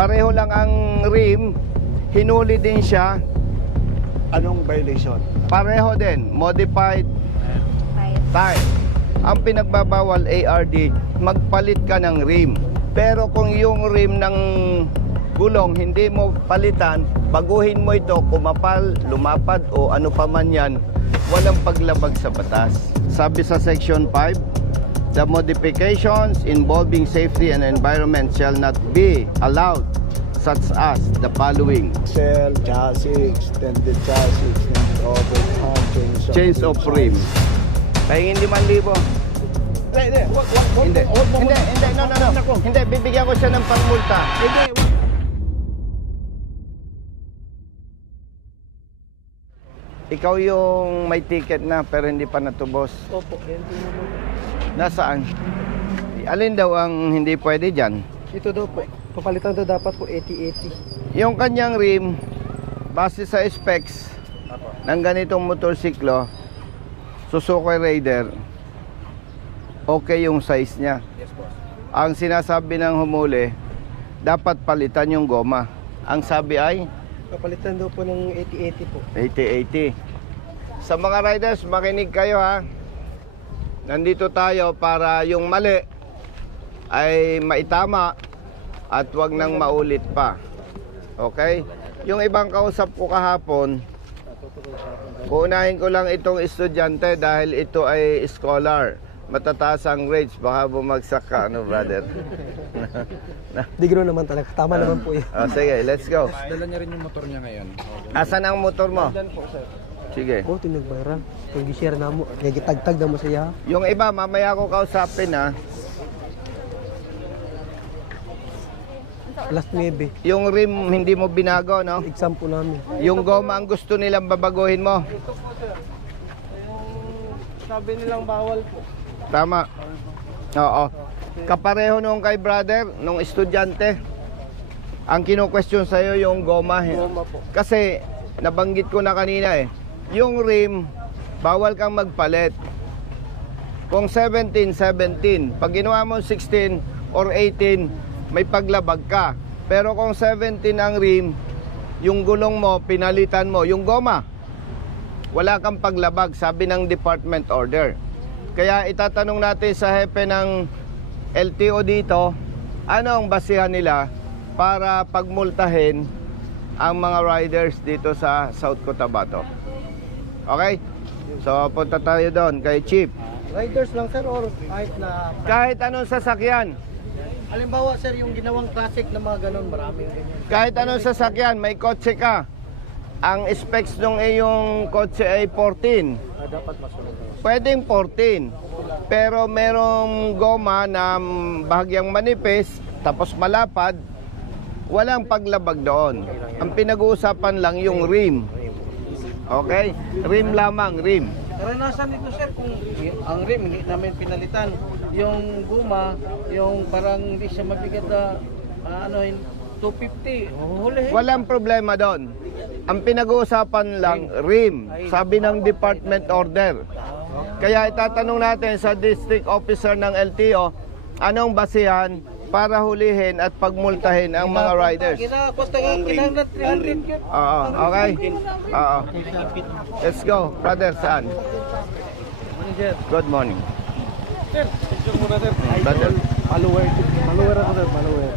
Pareho lang ang rim, hinuli din siya. Anong violation? Pareho din, modified tire. Ang pinagbabawal ARD, magpalit ka ng rim. Pero kung yung rim ng gulong hindi mo palitan, baguhin mo ito, kumapal, lumapad o ano pa man yan, walang paglabag sa batas. Sabi sa Section 5, the modifications involving safety and environment shall not be allowed, such as the following. Cell, chassis, extended chassis, overtime, Change of rim. Pahingin 5,000. Hindi, no. Hindi, bibigyan ko siya ng pangmulta. Ikaw yung may ticket na pero hindi pa natubos. Opo, hindi mo. Nasaan? Alin daw ang hindi pwede dyan? Ito daw po. Papalitan daw dapat po 80-80. Yung kanyang rim, base sa specs ng ganitong motorsiklo, Suzuki Raider, okay yung size niya. Yes, boss. Ang sinasabi ng humuli, dapat palitan yung goma. Ang sabi ay Papalitan daw po ng 80-80 po. 80-80. Sa mga riders, makinig kayo ha. Nandito tayo para yung mali ay maitama at wag nang maulit pa. Okay? Yung ibang kausap ko kahapon, uunahin ko lang itong estudyante dahil ito ay scholar. Matataas ang grades, baka bumagsak ka, ano brother? Di ganoon naman talaga. Tama naman po yun. Sige, let's go. Dala niya rin yung motor niya ngayon. Asan ang motor mo? Diyan po, sir. Sige. Oh, tinagbayran. Kung gi-share na mo, nagitagtag na mo siya. Yung iba, mamaya ko kausapin ha. Last 9. Yung rim, hindi mo binago, no? Exam po namin. Yung goma ang gusto nilang babaguhin mo. Ito po, sir. Sabi nilang bawal po. Tama. Oo. Kapareho nung kay brother, nung estudyante. Ang kino-question sa'yo yung goma. Goma po. Kasi, nabanggit ko na kanina eh. Yung rim, bawal kang magpalit. Kung 17, 17. Pag ginawa mo 16 or 18, may paglabag ka. Pero kung 17 ang rim, yung gulong mo, pinalitan mo. Yung goma, wala kang paglabag, sabi ng department order. Kaya itatanong natin sa hepe ng LTO dito, ano ang basihan nila para pagmultahin ang mga riders dito sa South Cotabato. Okay? So, punta tayo doon kay Chief. Riders lang, sir, or kahit na... Kahit anong sasakyan, Halimbawa, sir, yung ginawang classic na mga ganun, maraming ganyan. kahit anong sasakyan, may kotse ka. Ang specs ng iyong kotse ay 14. Dapat masunod. Pwedeng 14. Pero merong goma na bahagyang manipis, tapos malapad, walang paglabag doon. Ang pinag-uusapan lang yung rim. Okay? Rim lamang, rim. Karanasan nito, sir, kung ang rim hindi namin pinalitan, yung guma, yung parang hindi siya mabigat na 250, huli. Walang problema doon. Ang pinag-uusapan lang, rim. Sabi ng department order. Kaya itatanong natin sa district officer ng LTO, anong basihan para hulihin at pagmultahin ang mga riders. Kinahanglan 300 yun. Oo, okay? Oo. Let's go. Brother, saan? Good morning. Sir, picture muna, sir. Brother. Follower ako, sir, follower.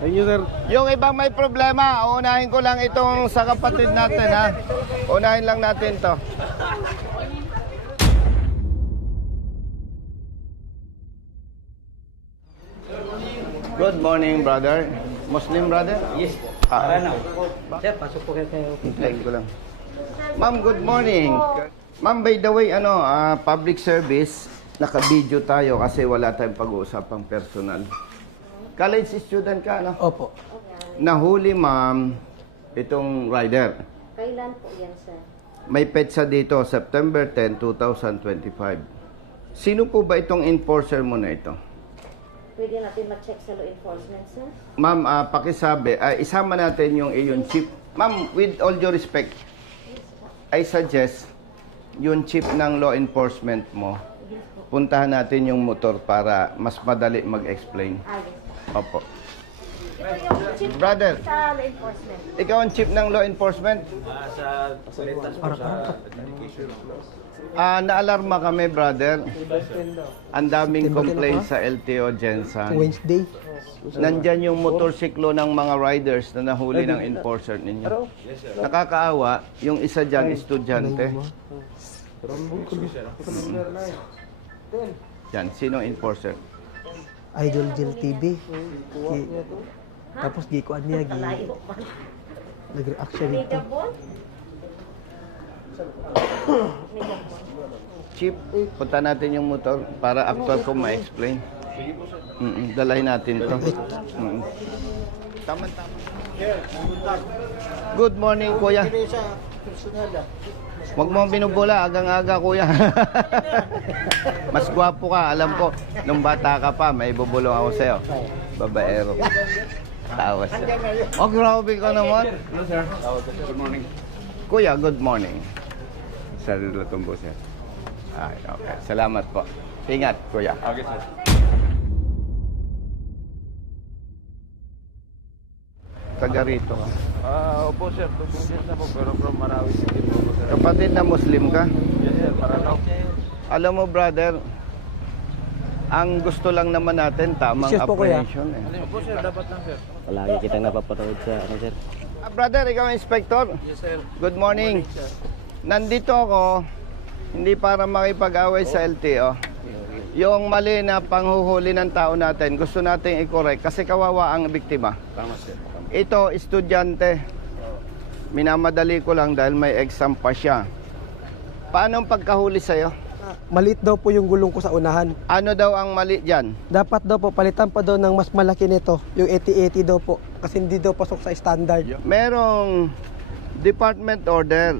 Thank you, sir. Yung ibang may problema, unahin ko lang itong sa kapatid natin, ha? Unahin lang natin to. Good morning, brother. Muslim brother? Yes. Sir, pasok po kayo. Hintayin ko lang. Ma'am, good morning. Ma'am, by the way, public service, naka-video tayo kasi wala tayong pag-uusapang personal. College student ka, no? Opo. Nahuli, ma'am, itong rider. Kailan po yan, sir? May petsa dito, September 10, 2025. Sino po ba itong enforcer mo na ito? Pwede natin ma-check sa law enforcement, sir? Ma'am, pakisabi, isama natin yung iyon chief. Ma'am, with all due respect, I suggest yung chief ng law enforcement mo, puntahan natin yung motor para mas madali mag-explain. Yes. Opo. Ito yung chief Brother. sa law enforcement. Ikaw ang chief ng law enforcement? Naalarma kami, brother. Ang daming complaint sa LTO Jensen. Wednesday. Nandyan yung motorsiklo ng mga riders na nahuli ng enforcer ninyo. Nakakaawa, yung isa dyan, estudyante. Yan, sino enforcer? Idol Jill TV. Tapos gikuan niya, Kalayo pa. nag-reaction nito. Megaball? Megaball. Chief, punta natin yung motor para actual ko ma-explain. Dalahin natin to. Tama-tama. Good morning, kuya. Huwag mong binubula, agang-aga, kuya. Mas gwapo ka, alam ko. Nung bata ka pa, may bubulong ako sa'yo. Babaero. Tawa siya. Oh, grabe ka naman. Hello, sir. Good morning. Kuya, good morning. Sir Lutumbo, sir. Ay, okay. Salamat po. Ingat, kuya. Okay, sir. Taga rito ka. Opo, sir. Tugong din na po, pero from Marawi City po, sir. Kapatid na Muslim ka? Yes, sir. Paranaw. Alam mo, brother, ang gusto lang naman natin, tamang Issues po, kuya. apprehension. Opo, sir. Dapat lang, sir. Palagi kitang napapatawid sa ano, sir. Brother, ikaw ang inspector? Yes, sir. Good morning. Nandito ako, hindi para makipag-away sa LTO. Yung mali na panghuhuli ng tao natin, gusto nating i-correct kasi kawawa ang biktima. Tama, sir. Tama. Ito, estudyante. Minamadali ko lang dahil may exam pa siya. Paano ang pagkahuli sa'yo? Malit daw po yung gulong ko sa unahan. Ano daw ang mali dyan? Dapat daw po, palitan pa daw ng mas malaki nito. Yung 80-80 daw po. Kasi hindi daw pasok sa standard. Merong department order.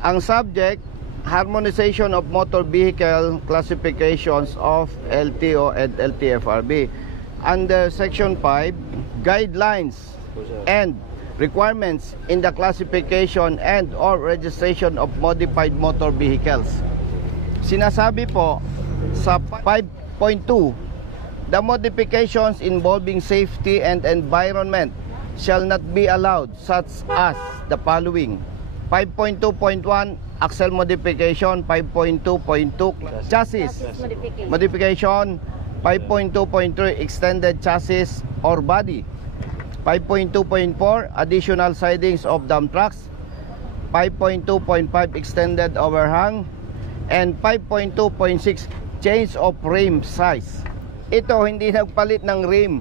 Ang subject, Harmonization of Motor Vehicle Classifications of LTO and LTFRB. Under Section 5, Guidelines and Requirements in the Classification and or Registration of Modified Motor Vehicles. Sinasabi po sa 5.2, the modifications involving safety and environment shall not be allowed, such as the following. 5.2.1, axle modification. 5.2.2, chassis Modification. modification. 5.2.3, extended chassis or body. 5.2.4, additional sidings of dump trucks. 5.2.5, extended overhang. And 5.2.6, change of rim size. Ito, hindi nagpalit ng rim.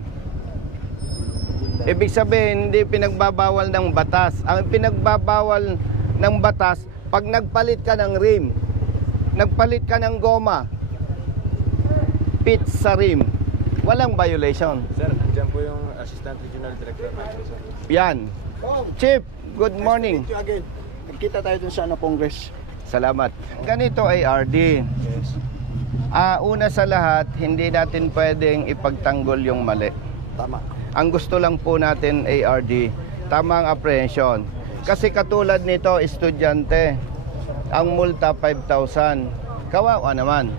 Ibig sabihin, hindi pinagbabawal ng batas. Ang pinagbabawal ng batas, pag nagpalit ka ng rim, nagpalit ka ng goma, pit sa rim, walang violation. Sir, dyan po yung Assistant Regional Director natin, sir. Yan. Chief, good morning. Thank you again. Nagkita tayo dun sa Congress. Salamat. Ganito ARD. Yes. Una sa lahat, hindi natin pwedeng ipagtanggol yung mali. Tama. Ang gusto lang po natin ARD, tamang apprehension. Kasi katulad nito, estudyante, ang multa 5,000. Kawawa naman.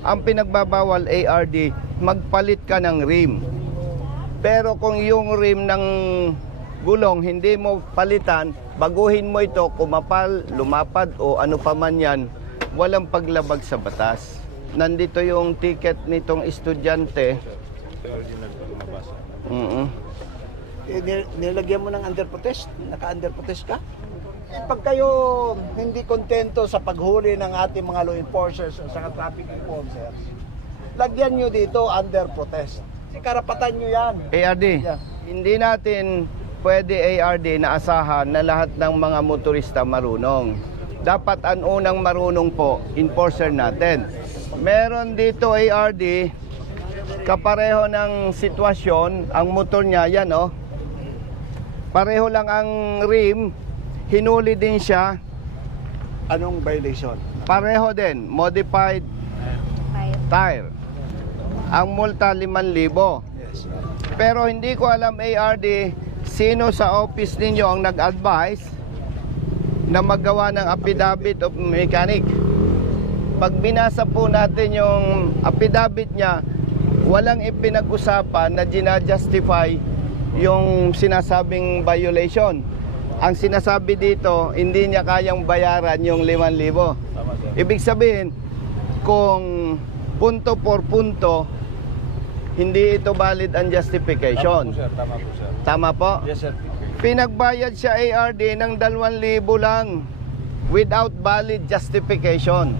Ang pinagbabawal ARD, magpalit ka ng rim. Pero kung yung rim ng gulong hindi mo palitan, baguhin mo ito, kumapal, lumapad o ano pa man yan, walang paglabag sa batas. Nandito yung ticket nitong estudyante. Nilagyan mo ng under protest? Naka-under protest ka? Pag kayo hindi kontento sa paghuli ng ating mga law enforcers o sa traffic enforcers, lagyan nyo dito under protest. Kasi karapatan nyo yan. ARD, Yeah. hindi natin pwede ARD na asahan na lahat ng mga motorista marunong. Dapat ang unang marunong po, enforcer natin. Meron dito ARD, kapareho ng sitwasyon, ang motor niya, yan oh. Pareho lang ang rim, hinuli din siya, Anong violation? pareho din, modified tire. Ang multa 5,000. Yes. Pero hindi ko alam ARD, sino sa office ninyo ang nag-advise na maggawa ng affidavit of mechanic. pag binasa po natin yung affidavit niya, walang ipinag-usapan na ginajustify yung sinasabing violation. Ang sinasabi dito, hindi niya kayang bayaran yung 5,000. Ibig sabihin, kung punto por punto, hindi ito valid ang justification. Tama po sir. Tama po? Yes sir. Pinagbayad siya ARD ng 2,000 lang without valid justification.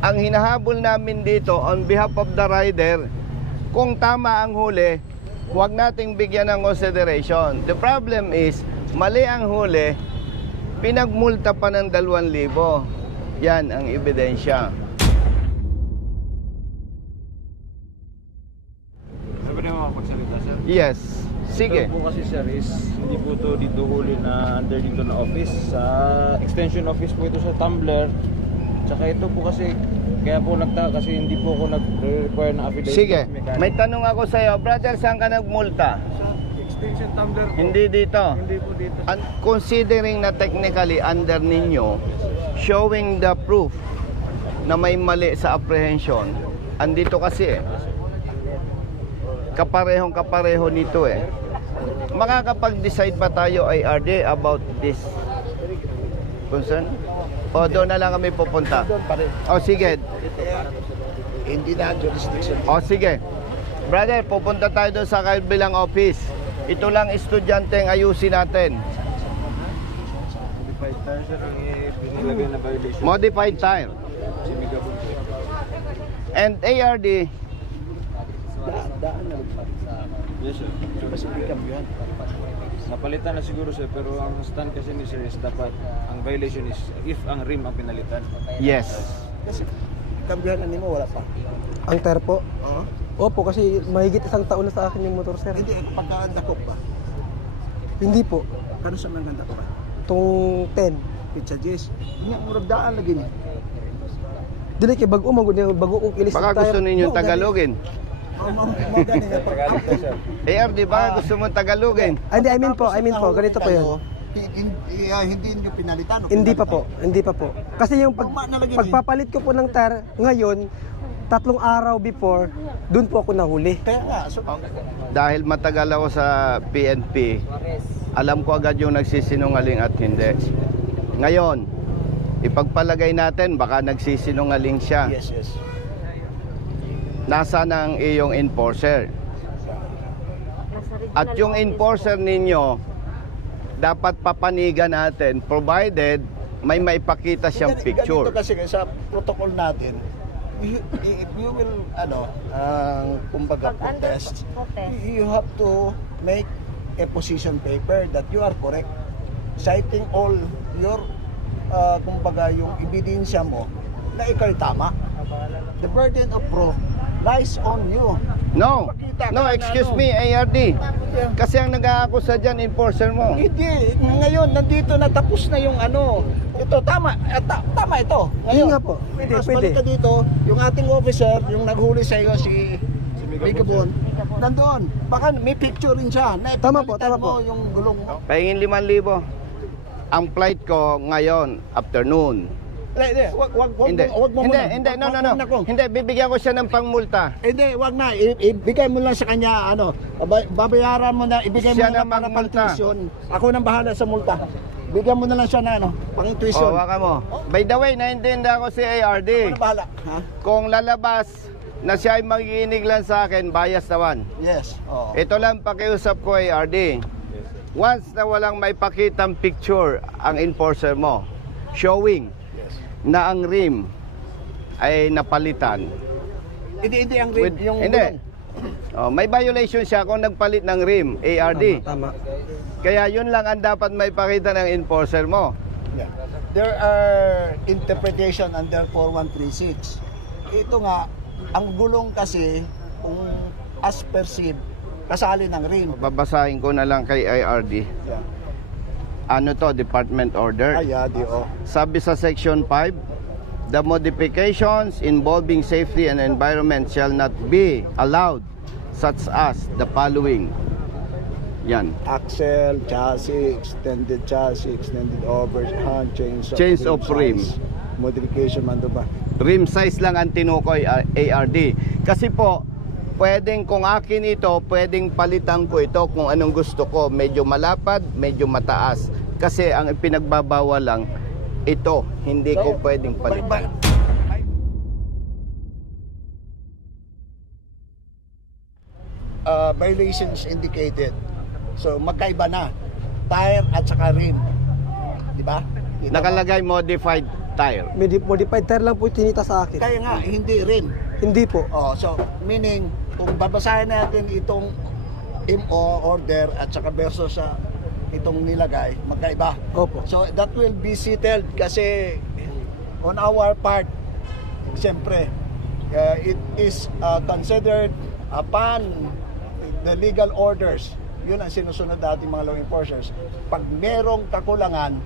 Ang hinahabol namin dito on behalf of the rider, kung tama ang huli, huwag nating bigyan ng consideration. The problem is, mali ang huli, pinagmulta pa ng 2,000. Yan ang ebidensya. Sabi niyo makapagsalita sir? Yes. Sige. Ito po kasi sir is hindi po ito dito huli na under dito na office. Sa extension office po ito sa Tumblr. Tsaka ito po kasi kaya po nagtaka kasi hindi po ako nag-require na affidavit. Sige. of mechanic. May tanong ako sa iyo, brother, saan ka nagmulta? Extension Tumblr po. Hindi dito. Hindi po dito. Considering na technically under ninyo, showing the proof na may mali sa apprehension, andito kasi eh. Kapareho nito eh. Makakapag-decide ba tayo IRD about this concern? O doon na lang kami pupunta? Doon pa rin. O sige. Hindi na jurisdiction. O sige. Brother, pupunta tayo doon sa kabilang office. Ito lang estudyante ang ayusin natin. Modified tire sir ang pinilagay na violation. Modified tire. Si Megabon po. And ARD, Daan na Yes sir. Mas bigam yun. Napalitan na siguro sir pero ang stand kasi ni sir is dapat ang violation is if ang rim ang pinalitan. yes. Kasi kambihan na mo, wala pa. Ang tire po? Oo. Opo, kasi mahigit 1 taon na sa akin yung motor, sir. Hindi, pagkaanda ko pa. Hindi po. Ano sa mga ganda ko pa? Itong 10. Pizza Jess. Hindi, murag daan lagi ni. Dili kay bago mo bago kong ilis Baka gusto ninyong Tagalogin. Mga ganun yan. Tagalog po sir. ARD, baka gusto mong Tagalogin. Hindi, I mean po, ganito po yun. Hindi nyo pinalitan. o Hindi pa pinalitan? po. Kasi yung Tama na lagi, pagpapalit ko po ng tire ngayon, 3 araw before, dun po ako nahuli. Kaya nga, so, Dahil matagal ako sa PNP, alam ko agad yung nagsisinungaling at hindi. Ngayon, ipagpalagay natin, baka nagsisinungaling siya. yes. Nasaan ang iyong enforcer? Nasa regional At yung office enforcer po. ninyo, dapat papanigan natin, provided may maipakita siyang picture. Ganito kasi sa protocol natin, if you will, kumbaga, Pag under protest, protest. you have to make a position paper that you are correct, citing all your, kumbaga, yung ebidensya mo na ikaw'y tama. The burden of proof lies on you. No, Pakita no, ka na, excuse ano. me, ARD. Yeah. Kasi ang nag-aakusa dyan, enforcer mo. Hindi, ngayon, nandito na tapos na yung ano. Ito, tama. Tama ito. Ngayon, Yun nga po. Pwede, Tapos pwede. balik ka dito, yung ating officer, yung naghuli sa iyo, si Megabon, nandoon. Baka may picture rin siya. Na Tama po, ipinalitan tama po. mo yung gulong mo. Pahingin 5,000. Ang flight ko ngayon, afternoon. Hindi, wag Hindi, mo hindi, muna. hindi, no, Wag no, mo no. muna, Kong. Hindi, bibigyan ko siya ng pangmulta. Hindi, wag na. Ibigay mo lang sa kanya, babayaran mo na, ibigay Siya mo na na para pang magmulta. tuition. Ako nang bahala sa multa. Bigyan mo na lang siya na, pang tuition. O, waka mo. By the way, naintindihan ko si ARD. Ako nang bahala. Ha? Kung lalabas na siya ay magiinig lang sa akin, bias naman. Yes. Oo. Ito lang pakiusap ko, ARD. Once na walang may pakitang picture ang enforcer mo, showing na ang rim ay napalitan. Hindi ang With, yung hindi. May violation siya kung nagpalit ng rim, ARD. Tama. Kaya yun lang ang dapat may pakita ng enforcer mo. Yeah. There are interpretation under 4136. Ito nga, ang gulong kasi, kung as perceived, kasali ng rim. Babasahin ko na lang kay IRD. Yeah. Ano to, department order. Sabi sa section 5, the modifications involving safety and environment shall not be allowed, such as the following. Yan. Axle, chassis, extended overhand, Change of rim. size, modification man ba? Rim size lang ang tinukoy, ARD. Kasi po, pwedeng kung akin ito, pwedeng palitan ko ito kung anong gusto ko. Medyo malapad, medyo mataas. Kasi ang pinagbabawal lang, ito, hindi ko pwedeng palitan. Violations indicated. So magkaiba na. Tire at saka rim. Di ba? Kita mo? Nakalagay modified tire. Modified tire lang po yung tinita sa akin. Kaya nga, hindi rim. Hindi po. Oh, so meaning kung babasahin natin itong MO order at saka versus sa itong nilagay, magkaiba. Opo. So that will be settled kasi on our part, siyempre, it is considered upon the legal orders. Yun ang sinusunod natin mga law enforcers. Pag merong kakulangan,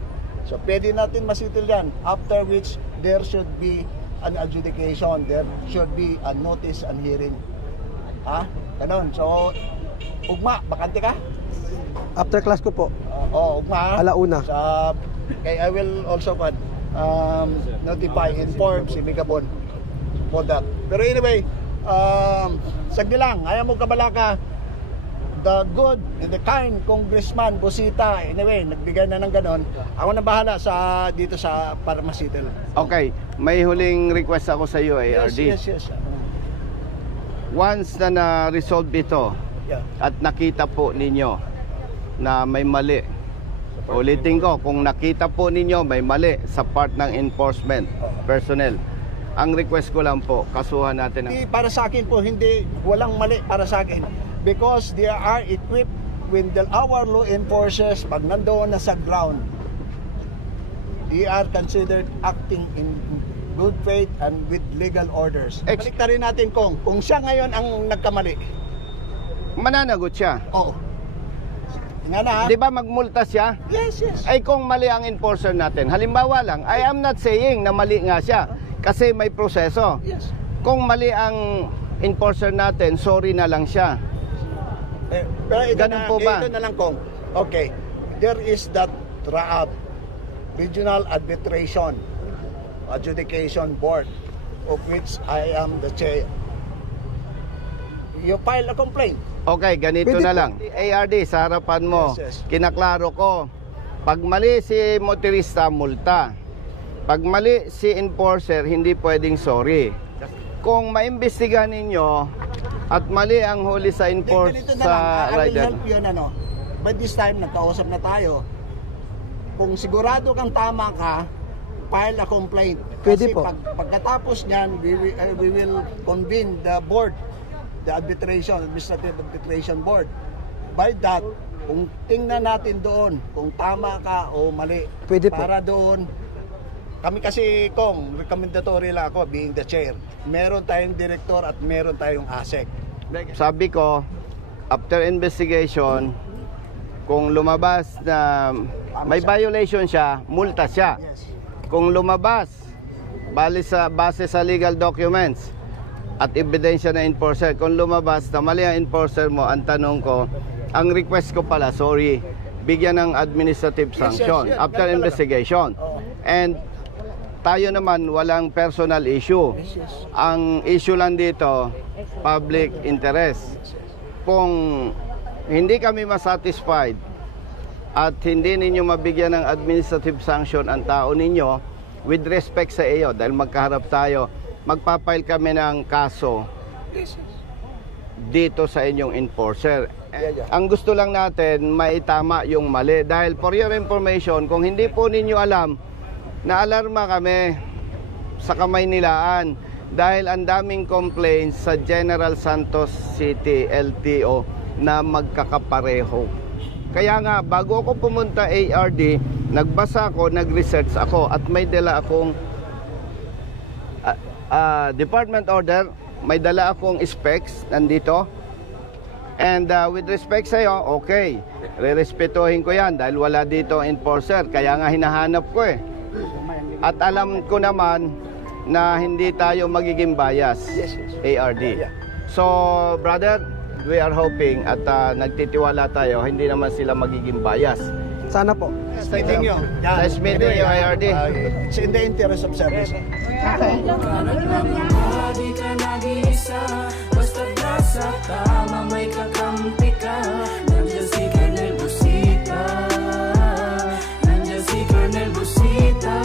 so pwede natin masitil yan. After which, there should be an adjudication. There should be a notice and hearing. Ha? Ganon. So, ugma, bakante ka? After class ko po. Ugma. Alauna. Okay, I will also notify, inform si Migabon for that. Pero anyway, sagdi lang, ayaw mo kabalaka, the good, the kind Congressman Busita, anyway, nagbigay na ng ganon. Ako na bahala dito sa Parmasitel. Okay, may huling request ako sa iyo, ARD. Yes. Once na na-resolve ito Yeah. at nakita po ninyo na may mali, ulitin ko, kung nakita po ninyo may mali sa part ng enforcement personnel, ang request ko lang po, kasuhan natin Hindi para sa akin po, hindi, walang mali para sa akin. Because they are equipped with our law enforcers, pag nandoon na sa ground, they are considered acting in good faith and with legal orders. Balik na rin natin kung siya ngayon ang nagkamali. mananagot siya. Oo. Nga na. Di ba magmulta siya? Yes. Ay kung mali ang enforcer natin, halimbawa lang, I am not saying na mali nga siya kasi may proseso. Yes. Kung mali ang enforcer natin, sorry na lang siya. Pero ito Ganun po ba? Ito na lang kung, okay, there is that RAAB, Regional Arbitration Adjudication Board, of which I am the chair. You file a complaint. Okay, ganito Pwede na po. lang. ARD, sa harapan mo, Yes. kinaklaro ko, pag mali si motorista, multa. Pag mali si enforcer, hindi pwedeng sorry. Kung maimbestigahan ninyo at mali ang huli sa Ganito na sa lang, I will rider, help you by this time, nagkausap na tayo. Kung sigurado kang tama ka, file a complaint. Pwede Kasi po. Pagkatapos niyan, we will convene the board, the Administrative Arbitration Board. By that, kung tingnan natin doon, kung tama ka o mali, Pwede po. para doon, kami kasi, Kong, recommendatory lang ako, being the chair. Meron tayong director at meron tayong ASEC. sabi ko, after investigation, kung lumabas na may violation siya, multa siya. Yes. Kung lumabas, base sa legal documents at ebidensya na enforcer, kung lumabas na mali ang enforcer mo, ang tanong ko, ang request ko pala, sorry, bigyan ng administrative sanction yes. after Ganun talaga. investigation. Oo. And tayo naman, walang personal issue. Yes. Ang issue lang dito, public interest. Kung hindi kami masatisfied at hindi ninyo mabigyan ng administrative sanction ang tao ninyo, with respect sa iyo, dahil magkaharap tayo, magpapile kami ng kaso dito sa inyong enforcer. Yeah. Ang gusto lang natin, maitama yung mali. Dahil for your information, kung hindi po ninyo alam, naalarma kami sa Kamaynilaan dahil ang daming complaints sa General Santos City LTO na magkakapareho. Kaya nga, bago ako pumunta ARD, nagbasa ako, nag-research ako at may dala akong department order, may dala akong specs nandito. And with respect sa iyo, okay, re-respetuhin ko yan dahil wala dito enforcer, kaya nga hinahanap ko eh. At alam ko naman na hindi tayo magiging bias, ARD. So, brother, we are hoping at nagtitiwala tayo, hindi naman sila magiging bias. Sana po. Meeting nyo. Yan. Nice meeting you, IRD. It's in the interest of service. Di ka nag-iisa, basta nasa tama may kakampi ka. Nandiyan si Colonel Busita, nandiyan si Colonel Busita.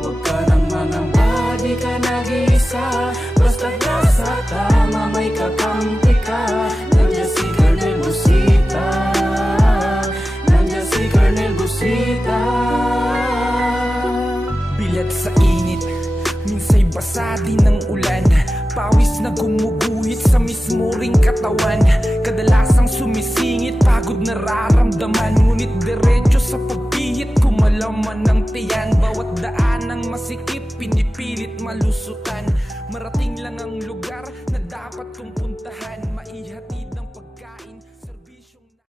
Huwag ka nang mangamba, di ka nag-iisa, basta nasa tama may kakampi ka. Nandiyan si Colonel Busita, nandiyan si Colonel Busita. Bilat sa init, minsa'y basa din ng ulan. Pawis na gumuguhit sa mismo ring katawan. Kadalasang sumisingit, pagod nararamdaman. Ngunit diretso sa pagpihit, kumalaman ng tiyan. Bawat daan ng masikip, pinipilit malusutan. Marating lang ang lugar na dapat kong puntahan. Maihati